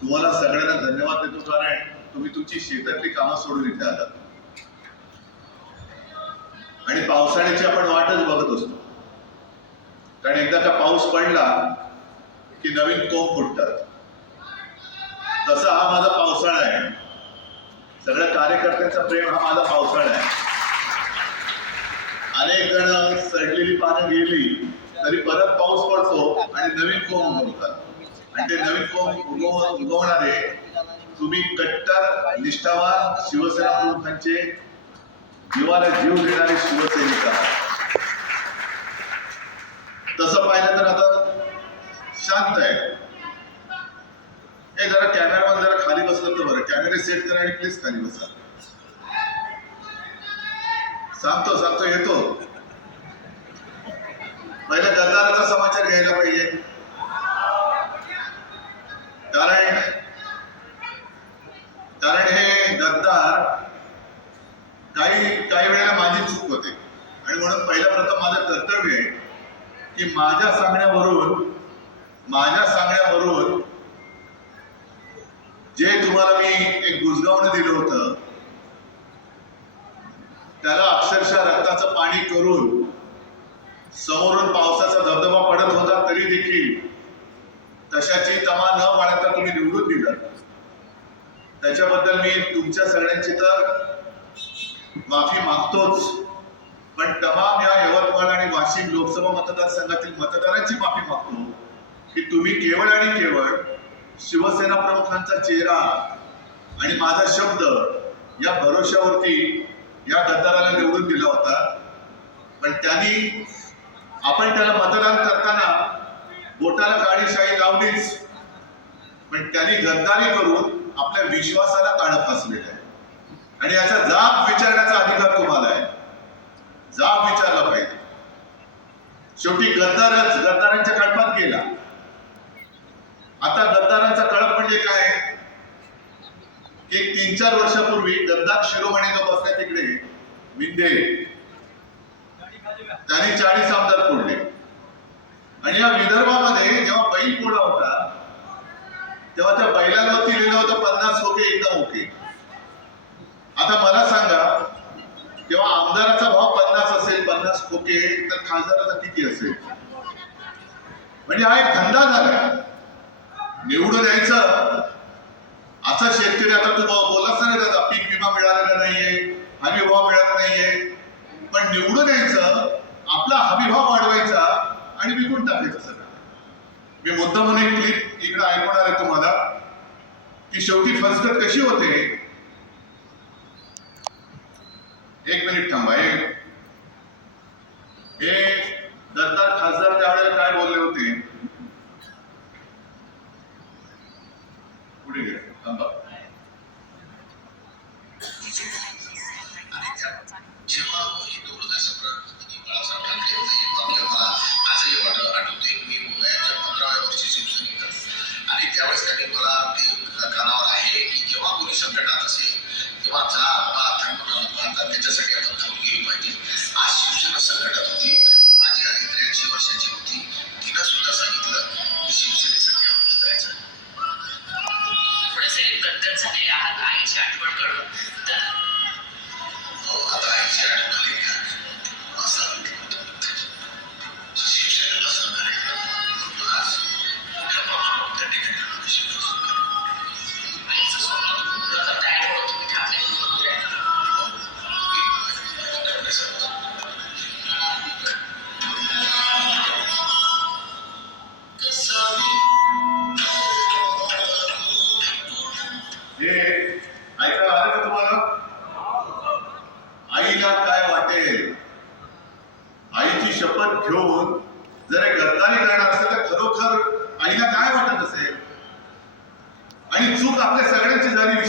तुम्हाला सगळ्यांना धन्यवाद देतो, कारण तुम्ही तुमची शेतातली कामं सोडून इथे आलात आणि पावसाळ्याची आपण वाटच बघत असतो. कारण एकदा का पाऊस पडला की नवीन कोंब फुटतात. तसा हा माझा पावसाळा आहे. सगळ्या कार्यकर्त्यांचा प्रेम हा माझा पावसाळा आहे. अनेक जण सडलेली पानं गेली तरी परत पाऊस पडतो आणि नवीन कोंब उगवतात. आणि ते नवीन कोंब उगवणारे तुम्ही कट्टर निष्ठावान शिवसेना प्रमुखांचे जीवाला जीव देणारे शिवसैनिक आहात. तसं पाहिलं तर आता शांत आहे. हे जरा कॅमेरामन जरा खाली बसलं तर बरं. कॅमेरे सेट करा आणि प्लीज खाली बसा. सांगतो येतो. पहिला गद्दाराचा समाचार घ्यायला पाहिजे, कारण हे गद्दार काही वेळेला माझी चूक होते आणि म्हणून पहिल्या प्रथम माझं कर्तव्य आहे की माझ्या सांगण्यावरून जे तुम्हाला मी एक बुजगावणं दिलं होतं त्याला अक्षरशः रक्ताचं पाणी करून समोरून पावसाचा धबधबा पडत होता तरी देखील तशाची तमा न बाळगता तुम्ही निवडून दिला. त्याच्याबद्दल मी तुमच्या सगळ्यांची तर माफी मागतोच, पण तमाम या यवतमाळ आणि वाशिम लोकसभा मतदारसंघातील मतदारांची माफी मागतो की तुम्ही केवळ आणि केवळ शिवसेना प्रमुखांचा चेहरा आणि माझा शब्द या भरोश्यावरती या गद्दाराला निवडून दिला होता. पण आपण त्याला मतदान करताना बोटाला काळीशाई लावलीच, पण त्यांनी गद्दारी करून आपल्या विश्वासाला काळं फासलेलं आहे. आणि याचा जाब विचारण्याचा अधिकार तुम्हाला आहे. जाब विचारला पाहिजे. शेवटी गद्दारांच्या कळपात गेला. आता गद्दारांचा कळप म्हणजे काय की 3-4 वर्षापूर्वी गद्दार शिरोमणी जो बसल्या तिकडे विंदे, त्यांनी 40 आमदार फोडले. आणि या विदर्भामध्ये जेव्हा बैल पोळा होता तेव्हा त्या बैलावरती लिहिलं होतं 50 खोके एकदम ओके. आता मला सांगा, तेव्हा आमदाराचा भाव 50 असेल, 50 खोके, तर खासदाराचा किती असेल? म्हणजे हा एक धंदा झाला. निवडून यायचं असा शेतकरी. आता तू बोलास नाही दादा, पीक विमा मिळालेला नाहीये, हमी भाव मिळाला नाहीये, पण निवडून यायचं, आपला हमी भाव वाढवायचा आणि विकून टाकायचं सगळं. मी मुद्दा म्हणून एक क्लिप इकडे ऐकवणार आहे तुम्हाला की शेवटी फसगत कशी होते. एक मिनिट थांबा. हे गद्दार खासदार त्यावेळेला काय बोलले होते, पुढे थांबा. जेव्हा हिंदू बाळासाहेब ठाकरे मला आजही आठवते. मी वयाच्या 15व्या वर्षी शिवसैनिक आणि त्यावेळेस त्यांनी मला ते कानावर आहे की जेव्हा कोणी संकटात असेल तेव्हा त्याच्यासाठी आपण धावून गेली पाहिजे. आज शिवसेना संकटात होती. माझी आई 83 वर्षाची होती. तिनं सुद्धा सांगितलं की शिवसेनेसाठी आपण जायचं. थोडेसे गद्दार झालेले आहात आईची आठवण करून. आता आईची आठवण आली का असं शिवसेनेला सहकार्य करा. आज मोठ्या प्रमाणावर त्या ठिकाणी शिवसेना आईचं स्वप्न पूर्ण करताय म्हणून तुम्ही ठाकरे ऐका आलं का तुम्हाला? आईला काय वाटेल? आईची शपथ घेऊन जर गद्दारी करणार असेल तर खरोखर आईला काय वाटत असेल? आणि चूक आपल्या सगळ्यांची झाली.